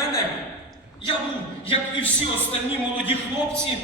мене, я був, як і всі остальні молоді хлопці,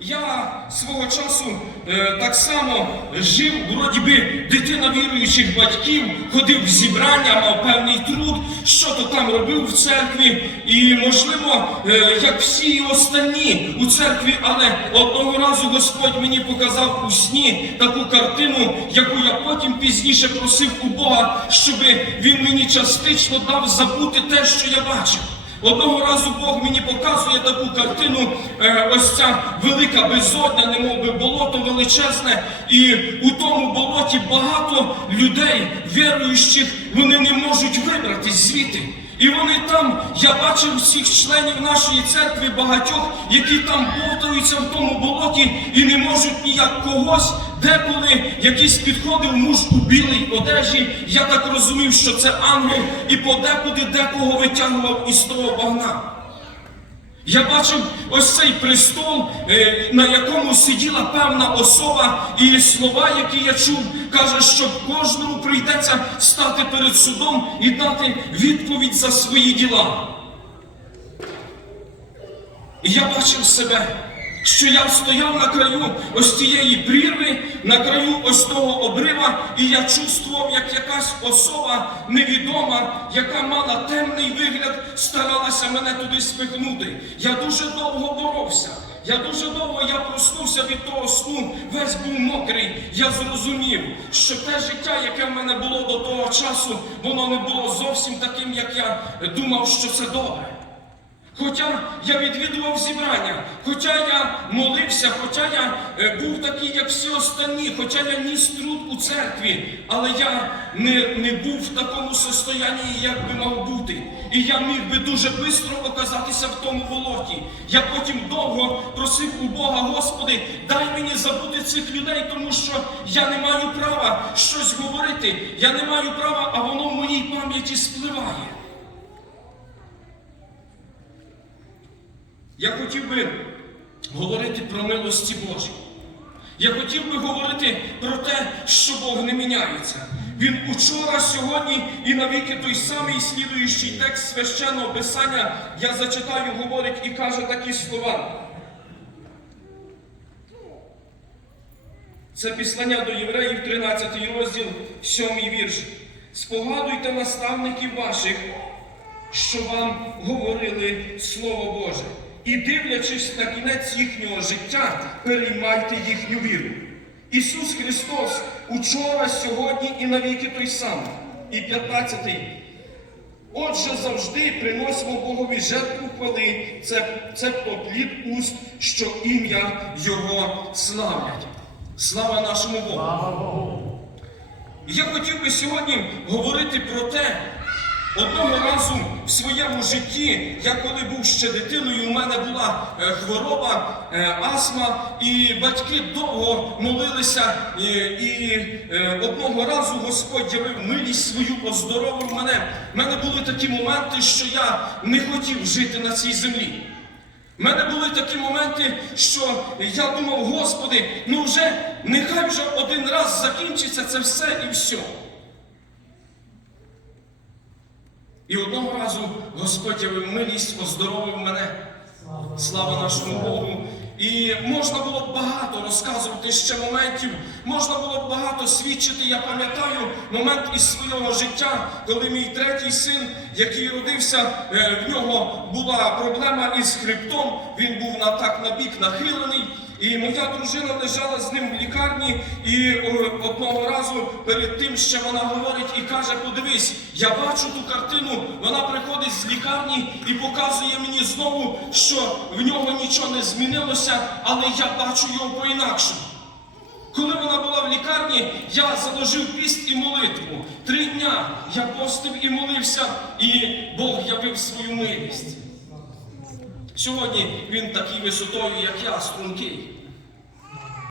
я свого часу е, так само жив, вроді би, дитина віруючих батьків, ходив в зібрання, мав певний труд, що то там робив в церкві. І, можливо, е, як всі остальні у церкві, але одного разу Господь мені показав у сні таку картину, яку я потім пізніше просив у Бога, щоб він мені частично дав забути те, що я бачив. Одного разу Бог мені показує таку картину, е, ось ця велика безодня, немов би болото величезне, і у тому болоті багато людей, віруючих, вони не можуть вибратись звідти. І вони там, я бачив всіх членів нашої церкви, багатьох, які там бовтаються в тому болоті і не можуть ніяк когось. Деколи якийсь підходив муж у білій одежі, я так розумів, що це ангел, і подекуди декого витягував із того багна. Я бачив ось цей престол, е, на якому сиділа певна особа, і слова, які я чув, каже, що кожному прийдеться стати перед судом і дати відповідь за свої діла. І я бачив себе, що я стояв на краю ось цієї прірви, на краю ось того обрива, і я чувствував, як якась особа невідома, яка мала темний вигляд, старалася мене туди спихнути. Я дуже довго боровся. Я дуже довго я проснувся від того сну, весь був мокрий. Я зрозумів, що те життя, яке в мене було до того часу, воно не було зовсім таким, як я думав, що це добре. Хоча я відвідував зібрання, хоча я молився, хоча я е, був такий, як всі останні, хоча я ніс труд у церкві, але я не, не був в такому состоянні, як би мав бути. І я міг би дуже швидко оказатися в тому болоті. Я потім довго просив у Бога, Господи, дай мені забути цих людей, тому що я не маю права щось говорити. Я не маю права, а воно в моїй пам'яті спливає. Хотів би говорити про милості Божі. Я хотів би говорити про те, що Бог не міняється. Він учора, сьогодні і навіки той самий слідуючий текст священного Писання, я зачитаю, говорить і каже такі слова. Це післання до євреїв, 13 розділ, 7 вірш. Спогадуйте наставників ваших, що вам говорили Слово Боже. І дивлячись на кінець їхнього життя, переймайте їхню віру. Ісус Христос учора, сьогодні і навіки той самий. І 15. Отже, завжди приносимо Богові жертву хвали, це, це плід уст, що ім'я Його славлять. Слава нашому Богу! Я хотів би сьогодні говорити про те, одного разу в своєму житті, я коли був ще дитиною, у мене була е, хвороба, е, астма, і батьки довго молилися, і, і е, одного разу Господь явив милість свою, оздоровив мене. У мене були такі моменти, що я не хотів жити на цій землі. У мене були такі моменти, що я думав, Господи, ну вже нехай вже один раз закінчиться це все і все. І одного разу Господь явив милість, оздоровив мене. Слава нашому Богу. І можна було б багато розказувати ще моментів, можна було б багато свідчити. Я пам'ятаю момент із свого життя, коли мій третій син, який родився, е, в нього була проблема із хребтом, він був на так на бік нахилений. І моя дружина лежала з ним в лікарні, і одного разу перед тим ще вона говорить і каже: подивись, я бачу ту картину, вона приходить з лікарні і показує мені знову, що в нього нічого не змінилося, але я бачу його по-інакшому. Коли вона була в лікарні, я заложив піст і молитву. Три дня я постив і молився, і Бог явив свою милість. Сьогодні він такий висотою, як я, стрункий.